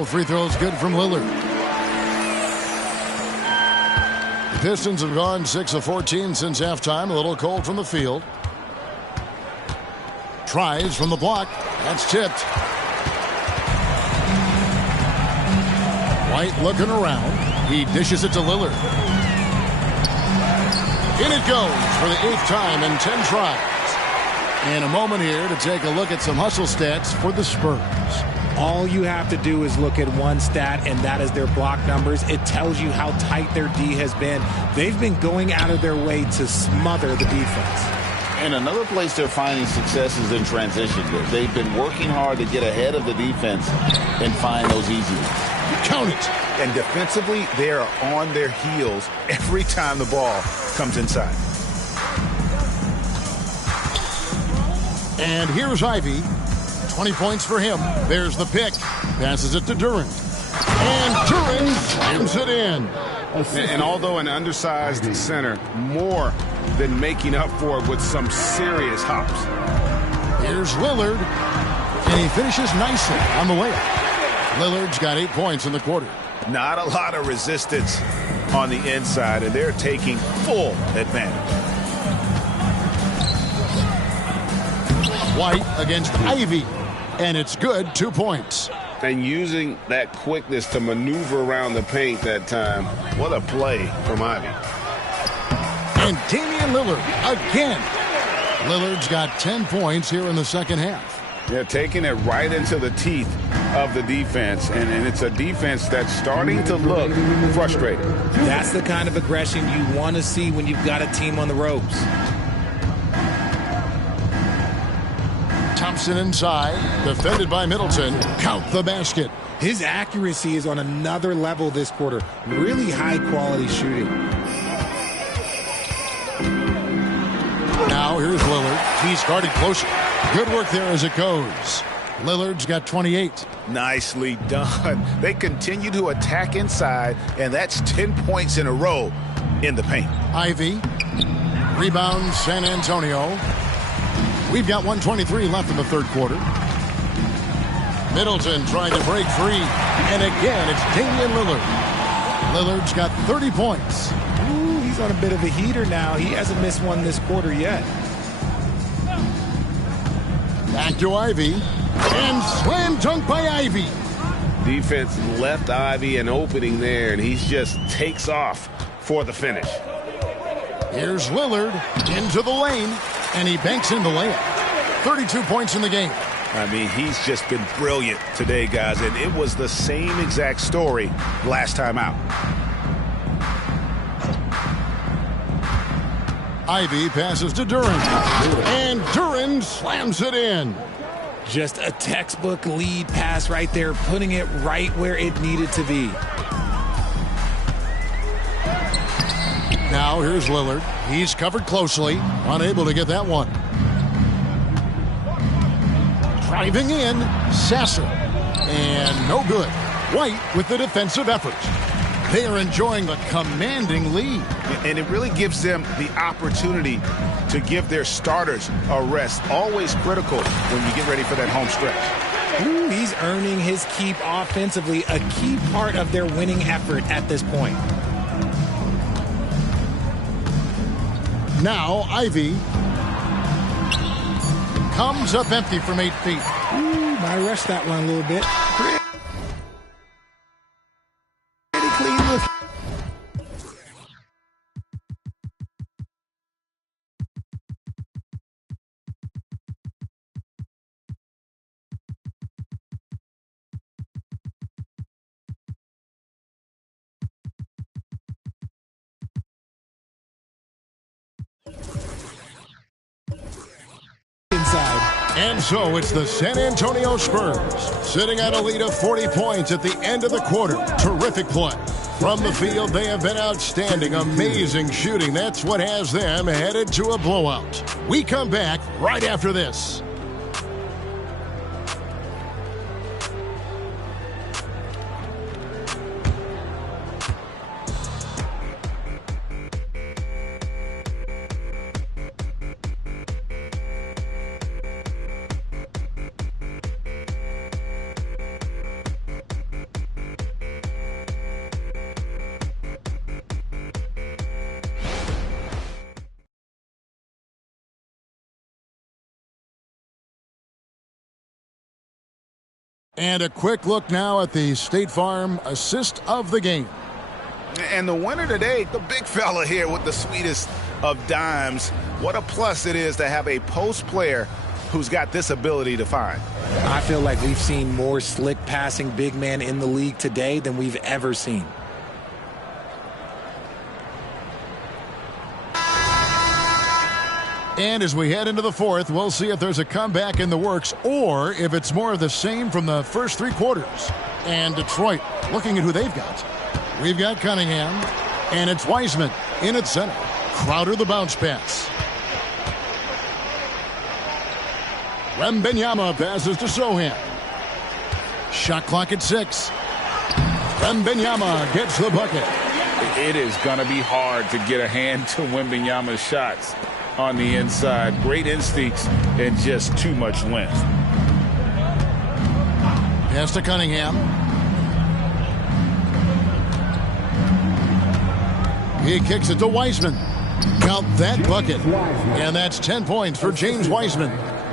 Free throws good from Lillard. The Pistons have gone 6 of 14 since halftime. A little cold from the field. Tries from the block. That's tipped. White looking around. He dishes it to Lillard. In it goes for the 8th time in 10 tries. And a moment here to take a look at some hustle stats for the Spurs. All you have to do is look at one stat, and that is their block numbers. It tells you how tight their D has been. They've been going out of their way to smother the defense. And another place they're finding success is in transition. They've been working hard to get ahead of the defense and find those easy ones. Count it. And defensively, they are on their heels every time the ball comes inside. And here's Ivy. 20 points for him. There's the pick. Passes it to Durant. And Durant slams it in. And although an undersized center, more than making up for it with some serious hops. Here's Lillard. And he finishes nicely on the way. Lillard's got 8 points in the quarter. Not a lot of resistance on the inside, and they're taking full advantage. White against Ivy. And it's good, 2 points. And using that quickness to maneuver around the paint that time. What a play from Ivy. And Damian Lillard again. Lillard's got 10 points here in the second half. Yeah, taking it right into the teeth of the defense. And it's a defense that's starting to look frustrated. That's the kind of aggression you want to see when you've got a team on the ropes. Thompson inside, defended by Middleton. Count the basket. His accuracy is on another level this quarter. Really high-quality shooting. Now here's Lillard. He's guarded closer. Good work there as it goes. Lillard's got 28. Nicely done. They continue to attack inside, and that's 10 points in a row in the paint. Ivy. Rebound San Antonio. We've got 1:23 left in the third quarter. Middleton trying to break free. And again, it's Damian Lillard. Lillard's got 30 points. Ooh, he's on a bit of a heater now. He hasn't missed one this quarter yet. Back to Ivy. And slam dunk by Ivy. Defense left Ivy an opening there, and he just takes off for the finish. Here's Lillard into the lane. And he banks in the layup. 32 points in the game. I mean, he's just been brilliant today, guys. And it was the same exact story last time out. Ivy passes to Durant. And Durant slams it in. Just a textbook lead pass right there, putting it right where it needed to be. Now here's Lillard. He's covered closely. Unable to get that one. Driving in, Sasser. And no good. White with the defensive effort. They are enjoying the commanding lead. And it really gives them the opportunity to give their starters a rest. Always critical when you get ready for that home stretch. Ooh, he's earning his keep offensively, a key part of their winning effort at this point. Now Ivy comes up empty from 8 feet. Ooh, might rush that one a little bit. Pretty clean look. And so it's the San Antonio Spurs sitting at a lead of 40 points at the end of the quarter. Terrific play. From the field, they have been outstanding. Amazing shooting. That's what has them headed to a blowout. We come back right after this. And a quick look now at the State Farm assist of the game. And the winner today, the big fella here with the sweetest of dimes. What a plus it is to have a post player who's got this ability to find. I feel like we've seen more slick passing big man in the league today than we've ever seen. And as we head into the fourth, we'll see if there's a comeback in the works or if it's more of the same from the first three quarters. And Detroit, looking at who they've got. We've got Cunningham, and it's Wiseman in at center. Crowder the bounce pass. Wembanyama passes to Sohan. Shot clock at 6. Wembanyama gets the bucket. It is going to be hard to get a hand to Wembanyama's shots on the inside. Great instincts and just too much length. Pass to Cunningham. He kicks it to Wiseman. Count that bucket. And that's 10 points for James Wiseman.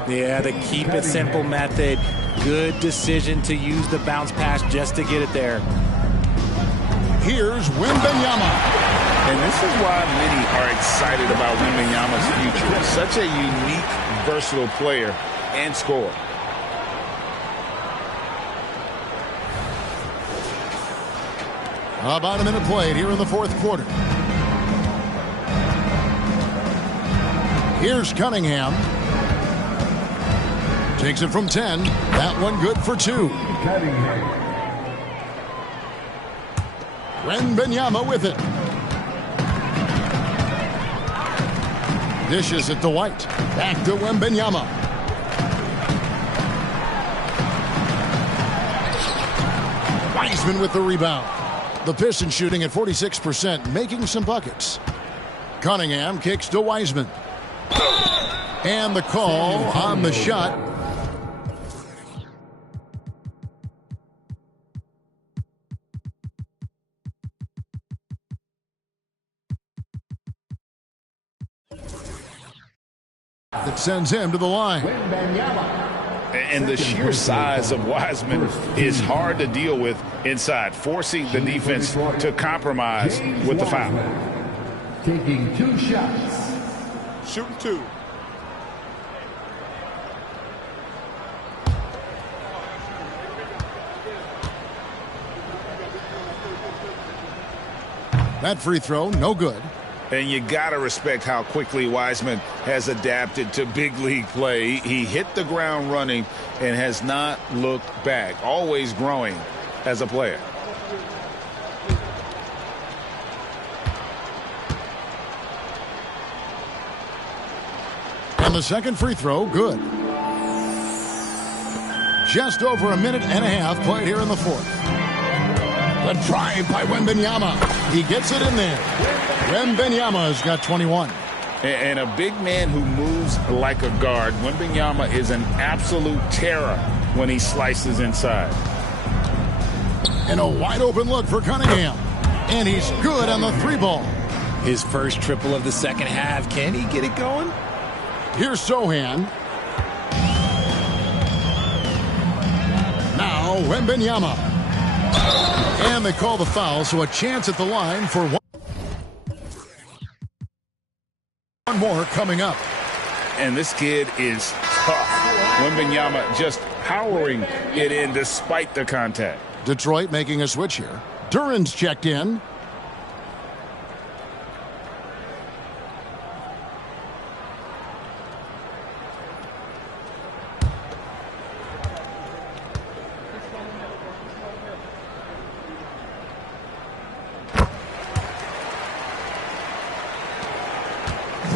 Yeah, the keep it simple method. Good decision to use the bounce pass just to get it there. Here's Wembanyama. And this is why many are excited about Wembanyama's future. Such a unique, versatile player and scorer. About a minute played here in the fourth quarter. Here's Cunningham. Takes it from 10. That one good for 2. Wembanyama with it. Dishes it to White. Back to Wembanyama. Wiseman with the rebound. The Pistons shooting at 46%, making some buckets. Cunningham kicks to Wiseman. And the call on the shot. That sends him to the line. And the sheer size of Wiseman is hard to deal with inside, forcing the defense to compromise with the foul. Taking 2 shots. Shooting 2. That free throw, no good. And you got to respect how quickly Wiseman has adapted to big league play. He hit the ground running and has not looked back, always growing as a player. And the second free throw, good. Just over a minute and a half played here in the fourth. The drive by Wembanyama. He gets it in there. Wembanyama's got 21. And a big man who moves like a guard. Wembanyama is an absolute terror when he slices inside. And a wide open look for Cunningham. And he's good on the 3-ball. His first triple of the second half. Can he get it going? Here's Sohan. Now Wembanyama. And they call the foul, so a chance at the line for one more coming up. And this kid is tough. Wembanyama just powering it in despite the contact. Detroit making a switch here. Duran's checked in.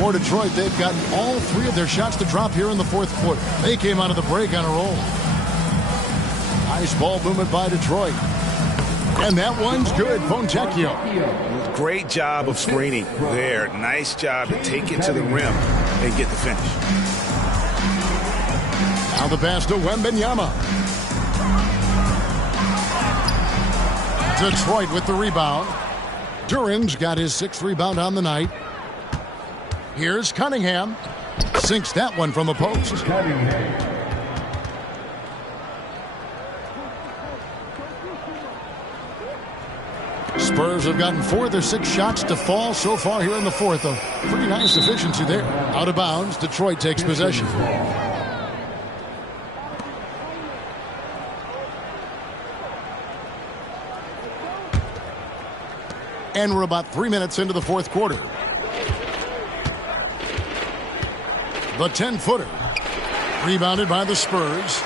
For Detroit, they've gotten all 3 of their shots to drop here in the fourth quarter. They came out of the break on a roll. Nice ball movement by Detroit. And that one's good. Fontecchio. Great job of screening there. Nice job to take it to the rim and get the finish. Now the pass to Wembanyama. Detroit with the rebound. Duran's got his 6th rebound on the night. Here's Cunningham. Sinks that one from the post. Spurs have gotten 4 of their 6 shots to fall so far here in the fourth. A pretty nice efficiency there. Out of bounds, Detroit takes possession. And we're about 3 minutes into the fourth quarter. The 10-footer. Rebounded by the Spurs.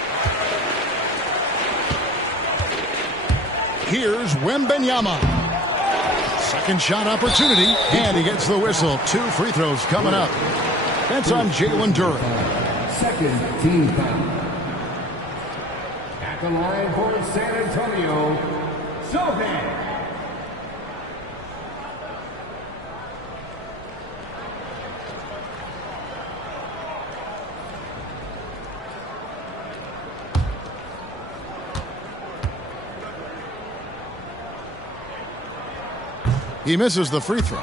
Here's Wembanyama. Second shot opportunity, and he gets the whistle. 2 free throws coming up. That's on Jalen Duran. Second team foul. At the line for San Antonio, Sohan. He misses the free throw.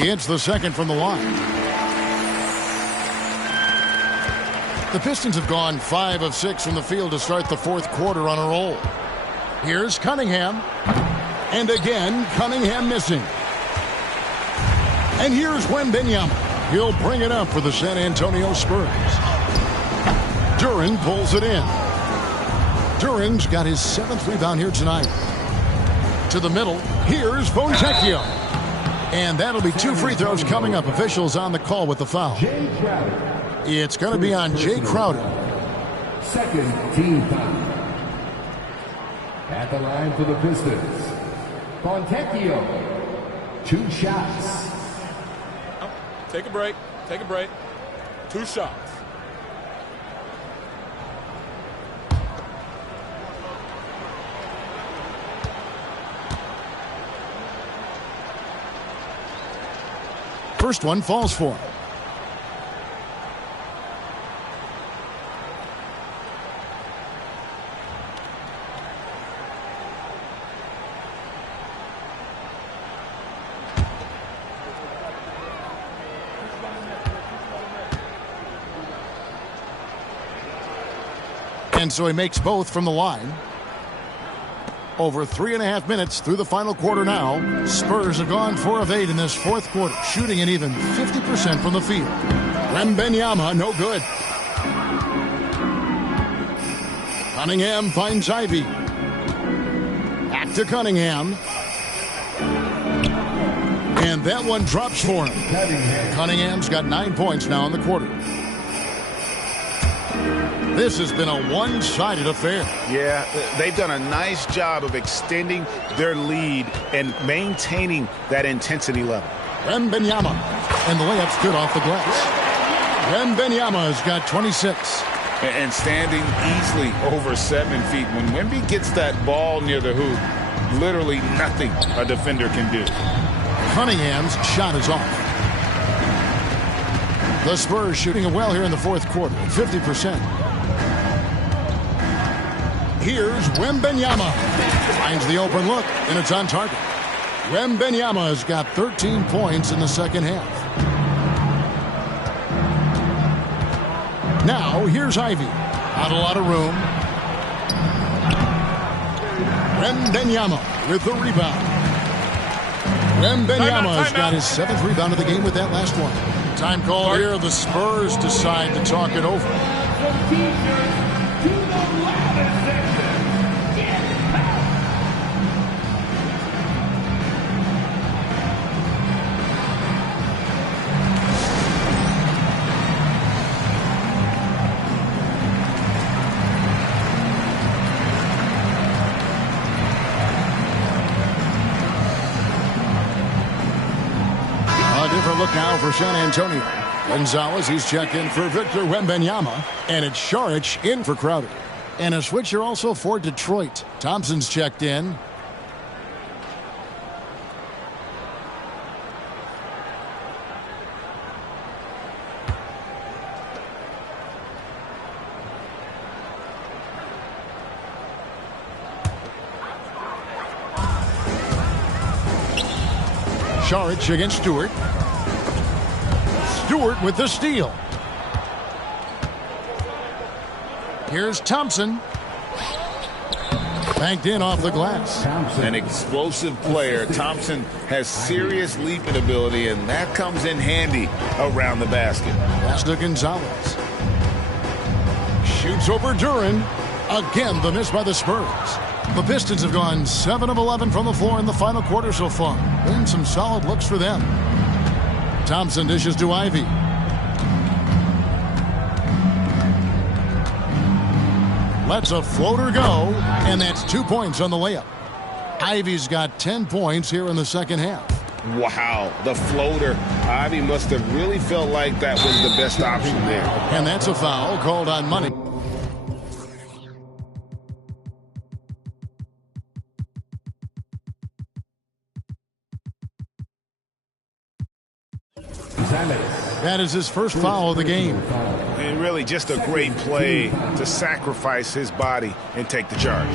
He hits the second from the line. The Pistons have gone 5 of 6 from the field to start the fourth quarter on a roll. Here's Cunningham. And again, Cunningham missing. And here's Wembanyama. He'll bring it up for the San Antonio Spurs. Duran pulls it in. Duran's got his 7th rebound here tonight. To the middle, here's Fontecchio. And that'll be 2 free throws coming up. Officials on the call with the foul. It's going to be on Jay Crowder. Second team foul. At the line for the Pistons, Fontecchio. 2 shots. Oh, take a break. Take a break. 2 shots. First one falls for him. And so he makes both from the line. Over 3.5 minutes through the final quarter now. Spurs have gone 4 of 8 in this fourth quarter, shooting an even 50% from the field. Wembanyama, no good. Cunningham finds Ivy. Back to Cunningham. And that one drops for him. Cunningham's got 9 points now in the quarter. This has been a one-sided affair. Yeah, they've done a nice job of extending their lead and maintaining that intensity level. Wembanyama, and the layup's good off the glass. Wembanyama has got 26. And standing easily over 7 feet. When Wemby gets that ball near the hoop, literally nothing a defender can do. Cunningham's shot is off. The Spurs shooting it well here in the fourth quarter, 50%. Here's Wembanyama. Finds the open look, and it's on target. Wembanyama has got 13 points in the second half. Now, here's Ivy. Not a lot of room. Wembanyama with the rebound. Wembanyama has got his 7th rebound of the game with that last one. Time call here. The Spurs decide to talk it over. look now for San Antonio. Gonzalez, he's checked in for Victor Wembanyama. And it's Saric in for Crowder. And a switcher also for Detroit. Thompson's checked in. Saric against Stewart. Stewart with the steal. Here's Thompson. Banked in off the glass. An explosive player. Thompson has serious leaping ability, and that comes in handy around the basket. Pass to Gonzalez. Shoots over Duran. Again, the miss by the Spurs. The Pistons have gone 7 of 11 from the floor in the final quarter so far. And some solid looks for them. Thompson dishes to Ivy. Lets a floater go, and that's 2 points on the layup. Ivy's got 10 points here in the second half. Wow, the floater. Ivy must have really felt like that was the best option there. And that's a foul called on Money. That is his first foul of the game. And really just a great play to sacrifice his body and take the charge.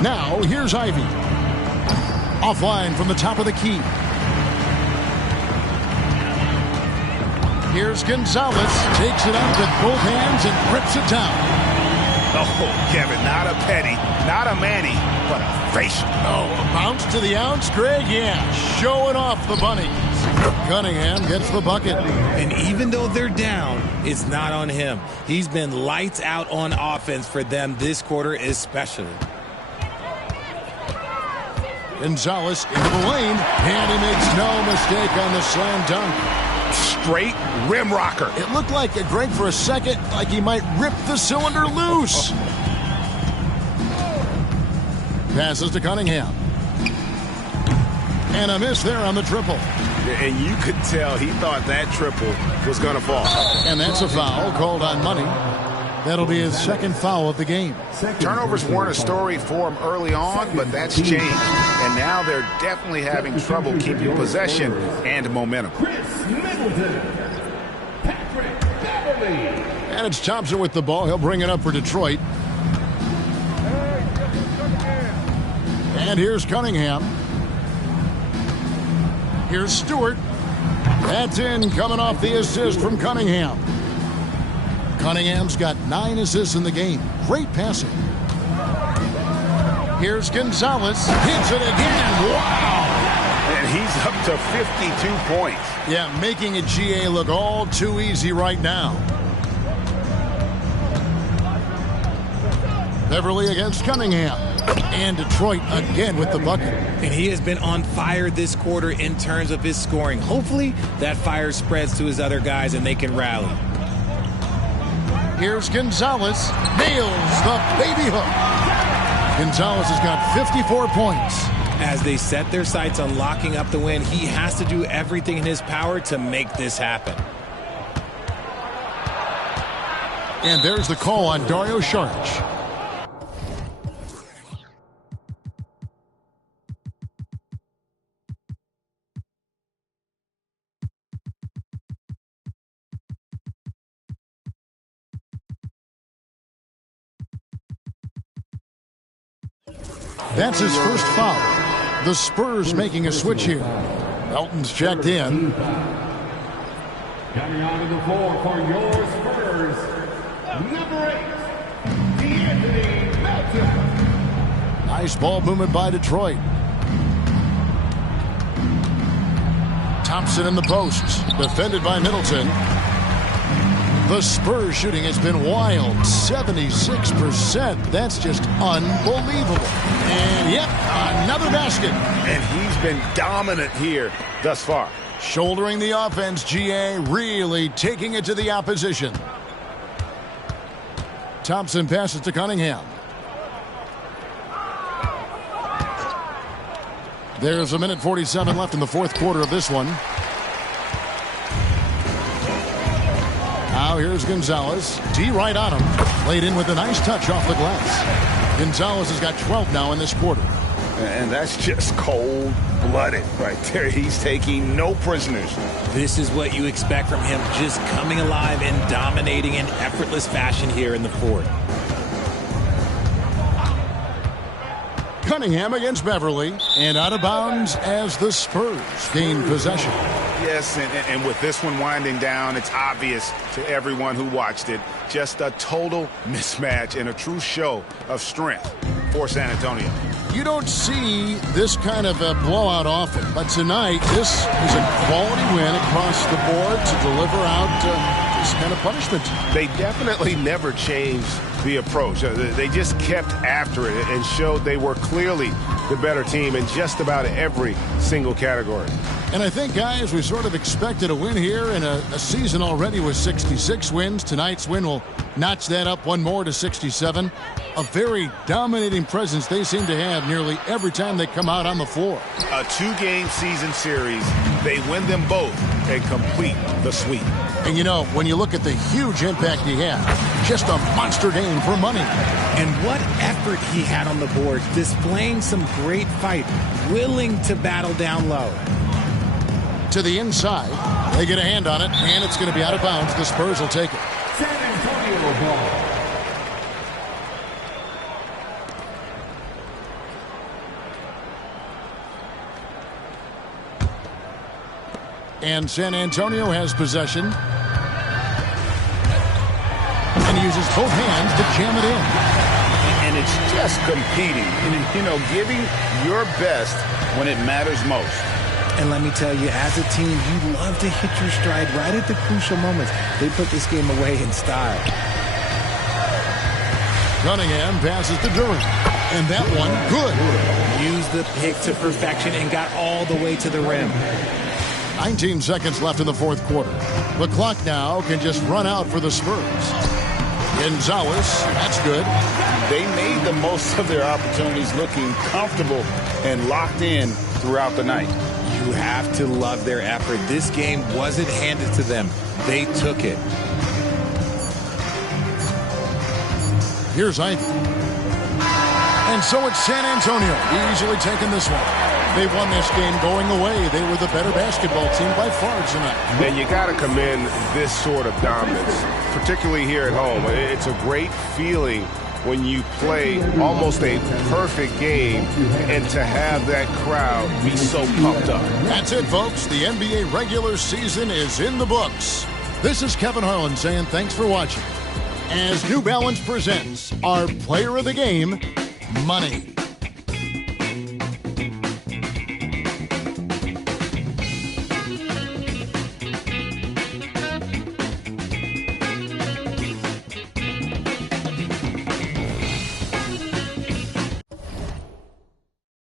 Now, here's Ivy. Offline from the top of the key. Here's Gonzalez. Takes it up with both hands and rips it down. Oh, Kevin, not a penny, not a Manny, but a facial. Oh, a bounce to the ounce, Greg? Yeah, showing off the bunnies. Cunningham gets the bucket. And even though they're down, it's not on him. He's been lights out on offense for them this quarter especially. Gonzalez into the lane, and he makes no mistake on the slam dunk. Straight rim rocker. It looked like, Greg, for a second, like he might rip the cylinder loose. Passes to Cunningham. And a miss there on the triple. And you could tell he thought that triple was going to fall. And that's a foul called on Money. That'll be his second foul of the game. Turnovers weren't a story for him early on, but that's changed. And now they're definitely having trouble keeping possession and momentum. And it's Thompson with the ball. He'll bring it up for Detroit. And here's Cunningham. Here's Stewart. That's in, coming off the assist from Cunningham. Cunningham's got 9 assists in the game. Great passing. Here's Gonzalez. Hits it again. Wow! And he's up to 52 points. Yeah, making a GA look all too easy right now. Beverly against Cunningham. And Detroit again with the bucket. And he has been on fire this quarter in terms of his scoring. Hopefully that fire spreads to his other guys and they can rally. Here's Gonzalez. Nails the baby hook. Gonzalez has got 54 points. As they set their sights on locking up the win, he has to do everything in his power to make this happen. And there's the call on Dario Saric. That's his first foul. The Spurs making a switch here. Elton's checked in. Coming onto the floor for your Spurs, number 8, DET Melton. Nice ball movement by Detroit. Thompson in the posts, defended by Middleton. The Spurs shooting has been wild, 76%. That's just unbelievable. And yep, another basket. And he's been dominant here thus far. Shouldering the offense, GA really taking it to the opposition. Thompson passes to Cunningham. There's a minute 47 left in the fourth quarter of this one. Now here's Gonzalez. D right on him. Laid in with a nice touch off the glass. Gonzalez has got 12 now in this quarter. And that's just cold-blooded right there. He's taking no prisoners. This is what you expect from him, just coming alive and dominating in effortless fashion here in the fourth. Cunningham against Beverly, and out of bounds as the Spurs gain possession. Yes, and with this one winding down, it's obvious to everyone who watched it. Just a total mismatch and a true show of strength for San Antonio. You don't see this kind of a blowout often, but tonight this is a quality win across the board to deliver out this kind of punishment. They definitely never changed the approach. They just kept after it and showed they were clearly the better team in just about every single category. And I think, guys, we sort of expected a win here in a season already with 66 wins. Tonight's win will notch that up one more to 67. A very dominating presence they seem to have nearly every time they come out on the floor. A two-game season series, they win them both and complete the sweep. And, you know, when you look at the huge impact he had, just a monster game for money. And what effort he had on the board, displaying some great fight, willing to battle down low. To the inside, they get a hand on it, and it's going to be out of bounds. The Spurs will take it. San Antonio ball. And San Antonio has possession. And he uses both hands to jam it in. And it's just competing, you know, giving your best when it matters most. And let me tell you, as a team, you love to hit your stride right at the crucial moments. They put this game away in style. Cunningham passes to Durant. And that one, good. Used the pick to perfection and got all the way to the rim. 19 seconds left in the fourth quarter. The clock now can just run out for the Spurs. Gonzalez, that's good. They made the most of their opportunities, looking comfortable and locked in throughout the night. You have to love their effort. This game wasn't handed to them. They took it. Here's Ivy. And so it's San Antonio easily taking this one. They won this game going away. They were the better basketball team by far tonight. And you got to commend this sort of dominance, particularly here at home. It's a great feeling when you play almost a perfect game and to have that crowd be so pumped up. That's it, folks. The NBA regular season is in the books. This is Kevin Harlan saying thanks for watching as New Balance presents our player of the game, Money.